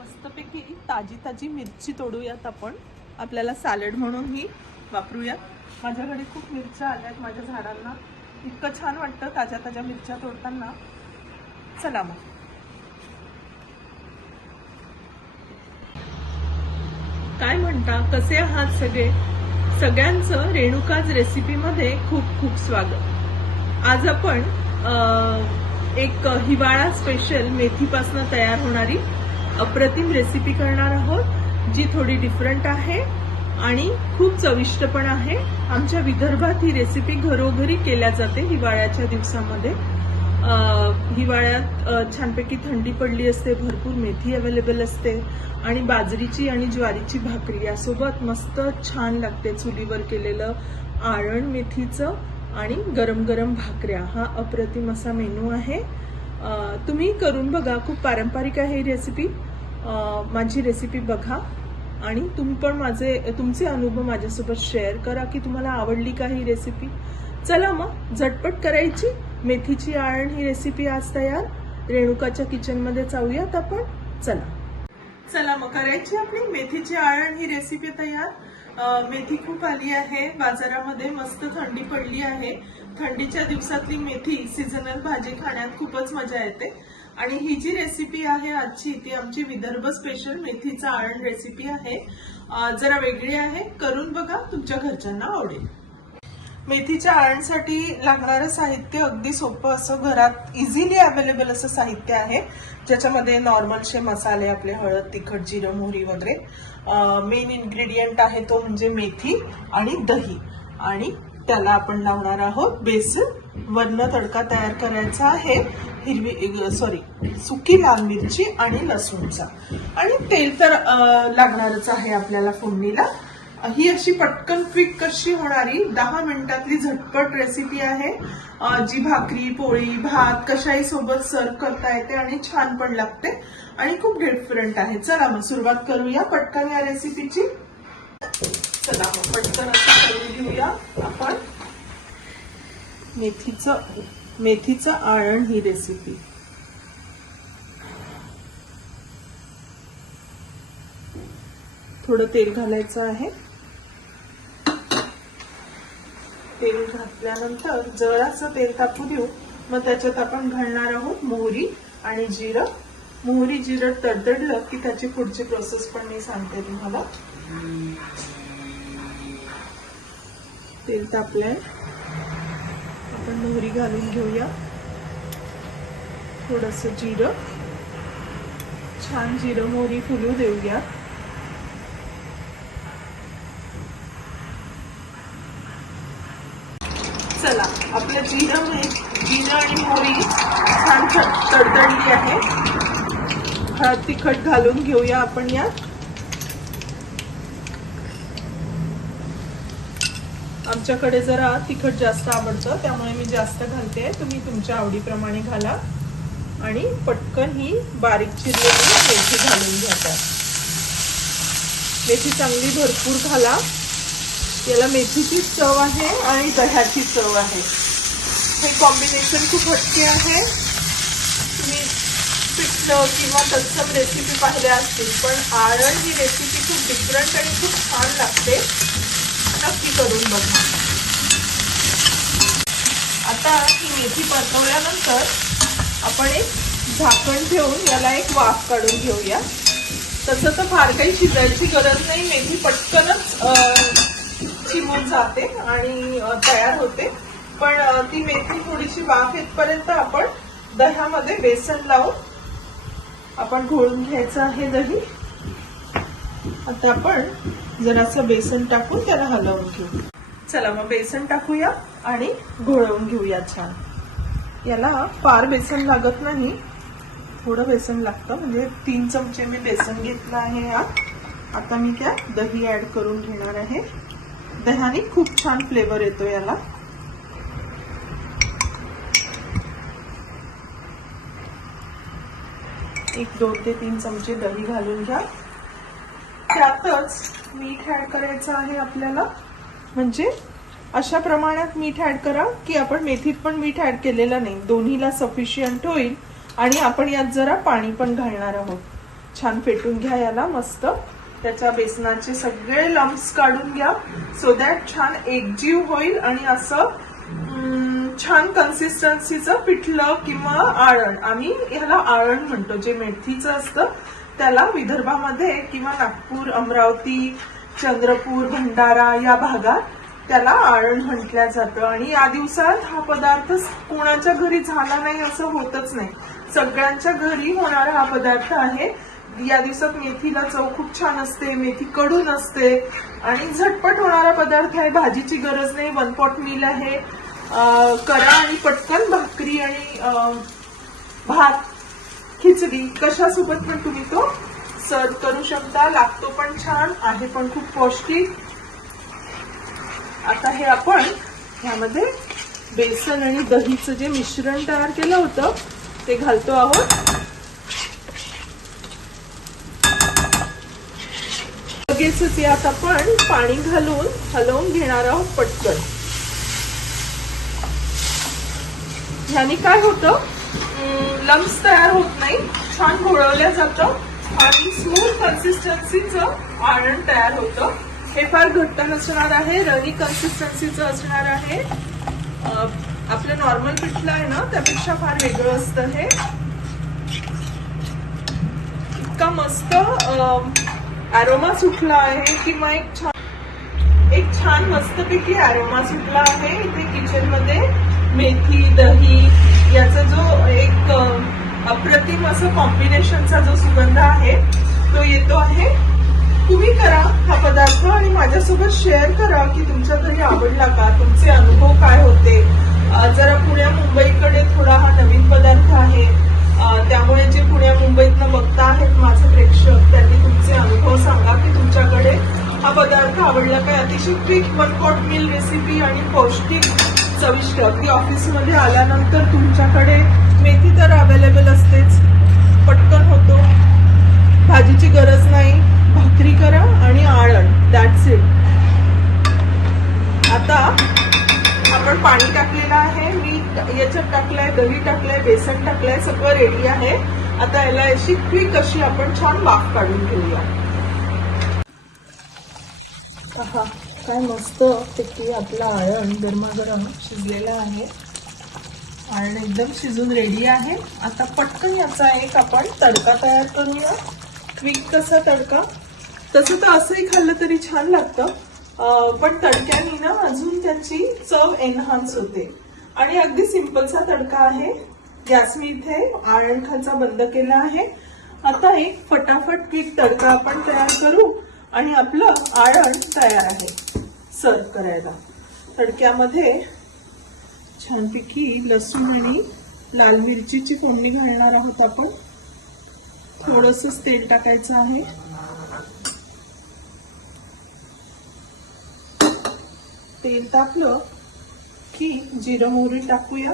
मस्तपैकी ताजी ताजी मिरची तोडूयात आपण. आपल्याला सॅलड म्हणून ही वापरूया. माझ्याकडे खूप मिरच्या आल्यात माझ्या झाडांना. इतकं छान वाटतं ताज्या ताज्या मिरच्या तोडताना. चला मग. काय म्हणता, कसे आहात सगळे? सगळ्यांचं रेणुकाज रेसिपीमध्ये खूप खूप स्वागत. आज आपण एक हिवाळा स्पेशल मेथीपासून तयार होणारी अप्रतिम रेसिपी करणार आहोत, जी थोडी डिफरंट आहे आणि खूप चविष्ट पण आहे. आमच्या विदर्भात ही रेसिपी घरोघरी केल्या जाते हिवाळ्याच्या दिवसामध्ये. हिवाळ्यात छानपैकी थंडी पडली असते, भरपूर मेथी अवेलेबल असते आणि बाजरीची आणि ज्वारीची भाकरी यासोबत मस्त छान लागते. चुलीवर केलेलं आळण मेथीचं आणि गरम गरम भाकऱ्या, हा अप्रतिम असा मेनू आहे. तुम्ही करून बघा. खूप पारंपरिक आहे ही रेसिपी. माझी रेसिपी बघा आणि तुम्ही पण तुमचे अनुभव माझ्यासोबत शेअर करा की तुम्हाला आवडली का ही रेसिपी. चला मग झटपट करायची मेथीची आळण ही रेसिपी आज तयार. रेणुकाच्या किचन मध्ये जाऊयात आपण. चला मग करायची आपली मेथीची आळण ही रेसिपी तयार. मेथी खूप आली आहे बाजारामध्ये. मस्त थंडी पडली आहे. थंडीच्या दिवसातली मेथी सीझनल भाजी खाण्यात खूपच मजा येते. आणि ही जी रेसिपी आहे आजची, ती आमची विदर्भ स्पेशल मेथीचा आळण रेसिपी आहे. जरा वेगळी आहे. करून बघा, तुमच्या घरच्यांना आवडेल. मेथीच्या आळणसाठी लागणारं साहित्य अगदी सोपं असं, घरात इझिली अवेलेबल असं साहित्य आहे, ज्याच्यामध्ये नॉर्मलचे मसाले आपले हळद, तिखट, जिरं, मोहरी वगैरे. मेन इन्ग्रेडियंट आहे तो म्हणजे मेथी आणि दही. आणि त्याला आपण लावणार आहोत बेसन. वर्ण तडका तयार करायचा आहे सुकी लाल मिरची आणि लसूणचा. आणि तेल तर लागणारच आहे आपल्याला फोडणीला. ही अशी पटकन क्विक कशी होणारी 10 मिनिटातली झटपट रेसिपी आहे, जी भाकरी, पोळी, भात कशाही सोबत सर्व करता येते आणि छान पण लागते आणि खूप डिफरंट आहे. चला मग सुरुवात करूया पटकन या रेसिपीची. चला मग पटकन असं करून घेऊया आपण मेथीचं आळण ही रेसिपी. थोडं तेल घालायचं आहे. तेल घातल्यानंतर जरासं तेल तापू देऊ. मग त्याच्यात आपण घालणार आहोत मोहरी आणि जिरं. मोहरी जिरं तडतडलं की त्याची पुढची प्रोसेस पण मी सांगते तुम्हाला. तेल तापलंय, आपण मोहरी घालून घेऊया. थोडंसं जिरं, छान जिरं मोहरी फुलू देऊया. चला, आपलं जिरं आणि मोहरी छान तडतडली आहे. हळद तिखट घालून घेऊया आपण यात. आमच्याकडे जरा तिखट जास्त आवडतं, त्यामुळे मी जास्त घालते. तुम्ही तुमच्या आवडीप्रमाणे घाला. आणि पटकन ही बारीक चिरलेली मेथी घालून घ्या. मेथी चांगली भरपूर घाला. याला मेथीची चव आहे आणि दह्याची चव आहे. हे कॉम्बिनेशन खूप हटके आहे. तुम्ही पिठलं किंवा तत्सम रेसिपी पाहिल्या असतील, पण आळण ही रेसिपी खूप डिफरंट आणि खूप छान लागते. नक्की करून बघा. आता ही मेथी परतवल्यानंतर आपण एक झाकण ठेवून याला एक वाफ काढून घेऊया. तसं तर फार काही शिजायची गरज नाही. मेथी पटकनच शिजून जाते आणि तयार होते. पण ती मेथी थोडीशी वाफ येतपर्यंत आपण दह्यामध्ये बेसन लावून आपण घोळून घ्यायचं आहे दही. आता आपण जरासं बेसन टाकून त्याला हलवून घेऊ. चला मग बेसन टाकूया आणि घोळवून घेऊया छान. याला फार बेसन लागत नाही, थोडं बेसन लागतं. म्हणजे 3 चमचे मी बेसन घेतलं आहे यात. आता मी त्यात दही ऍड करून घेणार आहे. दह्याने खूप छान फ्लेवर येतो याला. एक 2 ते 3 चमचे दही घालून घ्या. त्यातच मीठ ऍड करायचं आहे आपल्याला. म्हणजे अशा प्रमाणात मीठ ऍड करा की आपण मेथीत पण मीठ ऍड केलेलं नाही, दोन्हीला सफिशियंट होईल. आणि आपण यात जरा पाणी पण घालणार आहोत. छान फेटून घ्या याला मस्त. त्याच्या बेसनाचे सगळे लम्प्स काढून घ्या सो दॅट छान एकजीव होईल आणि असं छान कन्सिस्टन्सीचं पिठलं किंवा आळण, आम्ही ह्याला आळण म्हणतो, जे मेथीचं असतं त्याला विदर्भामध्ये किंवा नागपूर, अमरावती, चंद्रपूर, भंडारा या भागात त्याला आळण म्हटलं जातं. आणि या दिवसात हा पदार्थ कोणाच्या घरी झाला नाही असं होतच नाही, सगळ्यांच्या घरी होणारा हा पदार्थ आहे. या दिवसात मेथीला चव खूप छान असते, मेथी कडू नसते आणि झटपट होणारा पदार्थ आहे. भाजीची गरज नाही, 1 पॉट मील आहे. करा आणि पटकन भाकरी आणि भात, खिचडी कशासोबत पण तुम्ही तो सर्व करू शकता. लागतो पण छान, आहे पण खूप पौष्टिक. आता हे आपण ह्यामध्ये बेसन आणि दहीचं जे मिश्रण तयार केलं होतं ते घालतो आहोत. लगेचच यात आपण पाणी घालून हलवून घेणार आहोत पटकन. ह्याने काय होतं, लम्प्स तयार होत नाही, छान घोळवल्या जातं आणि स्मूथ कन्सिस्टन्सीचं आळण तयार होतं. हे फार घट्ट नसणार आहे, रवी कन्सिस्टन्सीचं असणार आहे. आपलं नॉर्मल पिठलं आहे ना त्यापेक्षा फार वेगळं असतं हे. इतका मस्त अरोमा सुटला आहे किंवा एक छान मस्तपैकी अरोमा सुटला आहे. इथे किचन मध्ये मेथी, दही याचा जो एक अप्रतिम असं कॉम्बिनेशनचा जो सुगंध आहे तो येतो आहे. तुम्ही करा हा पदार्थ आणि माझ्यासोबत शेअर करा की तुमच्या घरी आवडला का, तुमचे अनुभव काय होते. जरा पुण्या मुंबईकडे थोडा हा नवीन पदार्थ आहे, त्यामुळे जे पुण्या मुंबईतनं बघता आहेत माझे प्रेक्षक त्यांनी तुमचे अनुभव सांगा की तुमच्याकडे हा पदार्थ आवडला काय. अतिशय क्विक 1 पॉट मील रेसिपी आणि पौष्टिक चविष्ट. अगदी ऑफिसमध्ये आल्यानंतर तुमच्याकडे मेथी तर अवेलेबल असतेच, पटकन होतो, भाजीची गरज नाही, भाकरी करा आणि आळण, दॅट्स इट. आता आपण पाणी टाकलेलं आहे, मीठ याच्यात टाकलंय, दही टाकलंय, बेसन टाकलंय, सगळं रेडी आहे. आता याला अशी क्विक अशी आपण छान वाफ काढून घेऊया. काय मस्त पैकी आपलं आळण गरमागरम शिजलेलं आहे. आळण एकदम शिजून रेडी आहे. आता पटकन याचा एक आपण तडका तयार करूया. क्विक कसा तडका, तसं तर असंही खाल्लं तरी छान लागतं, पण तडक्याने ना अजून त्याची चव एनहान्स होते. आणि अगदी सिंपलचा तडका आहे. गॅस मी इथे आळण खालचा बंद केला आहे. आता एक फटाफट क्विक तडका आपण तयार करू आणि आपलं आळण तयार आहे सर्व करायला. तडक्यामध्ये छानपैकी लसूण आणि लाल मिरचीची फोडणी घालणार आहोत आपण. थोडंसं तेल टाकायचं आहे. तेल टाकलं की जिरं मोहरी टाकूया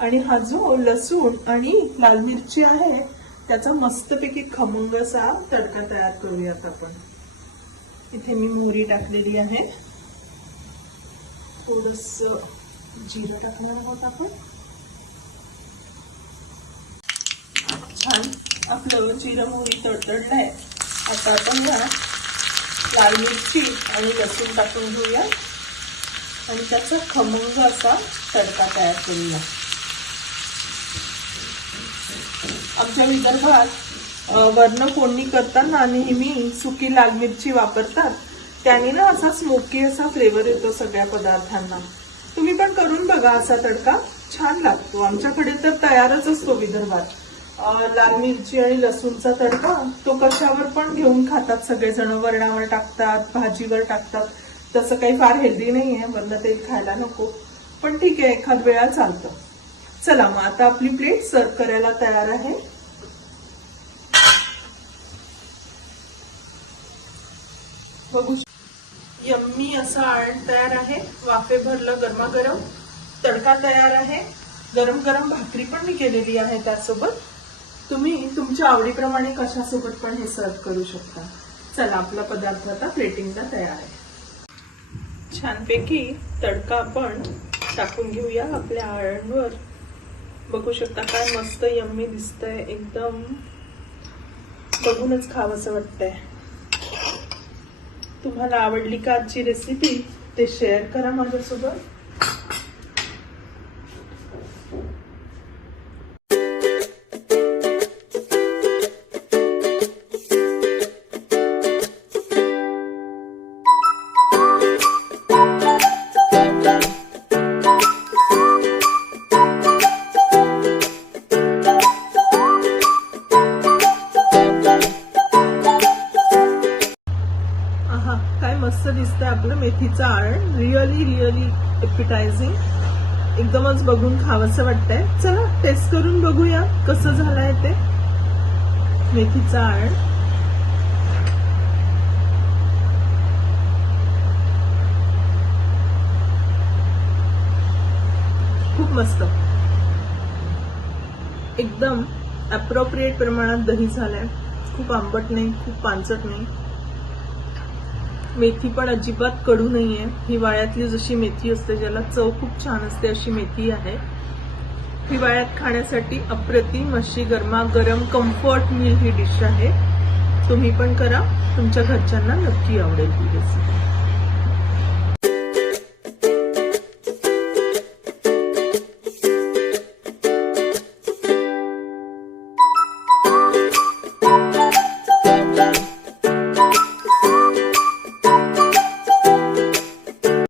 आणि हा जो लसूण आणि लाल मिरची आहे त्याचा मस्तपैकी खमंग असा तडका तयार करूयात आपण. इथे मी मोहरी टाकलेली आहे, थोडंसं जिरं टाकणार आहोत आपण. छान आपलं जिरं मोहरी तडतडलंय. आता आपण या लाल मिरची आणि लसूण टाकून घेऊया आणि त्याचा खमंग असा तडका तयार करूया. आमच्या विदर्भात वर्ण फोडणी करताना नेहमी सुकी लाल मिरची वापरतात, त्याने ना असा स्मोकी असा फ्लेवर येतो सगळ्या पदार्थांना. तुम्ही पण करून बघा, असा तडका छान लागतो. आमच्याकडे तर तयारच असतो विदर्भात लाल मिरची आणि लसूणचा तडका. तो कशावर पण घेऊन खातात सगळेजण, वरणावर टाकतात, भाजीवर टाकतात. तसं काही फार हेल्दी नाहीये, वरनं तेल खायला नको, पण ठीक आहे एखाद वेळा चालतं. चला मग आता आपली प्लेट सर्व करायला तयार आहे. बघू, यम्मी असं आळण तयार आहे. वाफे भरलं गरमागरम, तडका तयार आहे. गरम गरम भाकरी पण मी केलेली आहे त्यासोबत. तुम्ही तुमच्या आवडीप्रमाणे कशासोबत पण हे सर्व करू शकता. चला आपला पदार्थ आता प्लेटिंगला तयार आहे. छानपैकी तडका आपण टाकून घेऊया आपल्या आळणवर. बघू शकता काय मस्त यम्मी दिसतंय एकदम. बघूनच खावंसं वाटतंय. तुम्हाला आवडली का आजची रेसिपी ते शेअर करा माझ्यासोबत. काय मस्त दिसतंय आपलं मेथीचं आळण. रिअली एपिटायझिंग. एकदमच बघून खावंसं वाटतंय. चला टेस्ट करून बघूया कसं झालंय ते मेथीचं आळण. खूप मस्त. एकदम अप्रोप्रिएट प्रमाणात दही झालंय. खूप आंबट नाही, खूप पांचट नाही. मेथी पण अजिबात कडू नाहीये. हिवाळ्यातली जशी मेथी असते ज्याला चव खूप छान असते अशी मेथी आहे. हिवाळ्यात खाण्यासाठी अप्रतिम अशी गरमागरम कम्फर्ट मील ही डिश आहे. तुम्ही पण करा. तुमच्या घरच्यांना नक्की आवडेल ही रेसिपी.